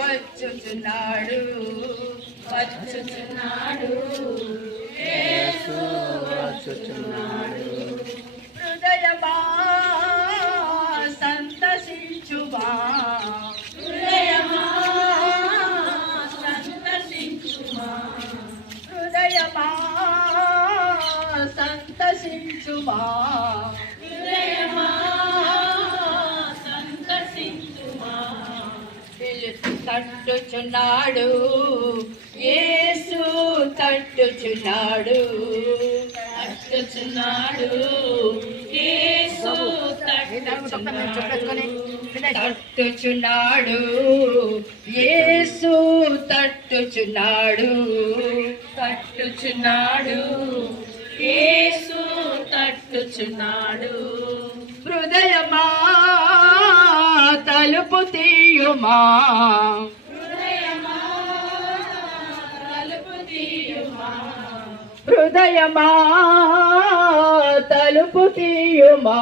వచ్చుచున్నాడు వచ్చుచున్నాడు వచ్చుచున్నాడు హృదయమా సంతసించుమా హృదయమా సంతసించుమా హృదయమా సంతసించుమా. హృదయమా తట్టుచున్నాడు. ఏసు తట్టుచున్నాడు. తట్టుచున్నాడు. ఏసు తట్టుచున్నాడు. ఏసు తట్టుచున్నాడు. తట్టుచున్నాడు. ఏసు తట్టుచున్నాడు. హృదయమా తలుపు తీయుమా హృదయమా తలుపు తీయుమా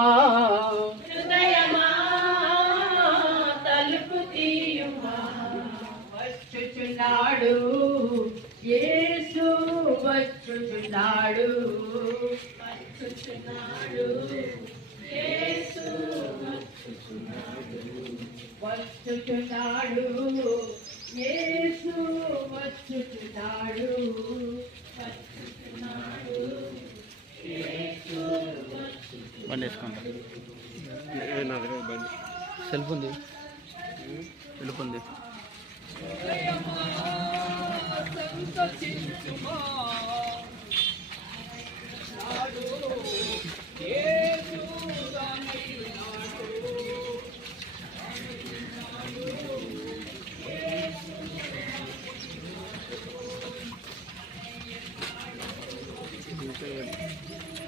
వచ్చుచున్నాడు యేసు వచ్చుచున్నాడు. వచ్చుచున్నాడు యేసు వచ్చుచున్నాడు. యేసు వచ్చుచున్నాడు. వచ్చుచున్నాడు. బండి. వేసుకుంటా సెల్ఫ్ ఉంది ఉంది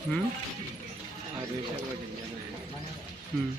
हम्म।, हम्म।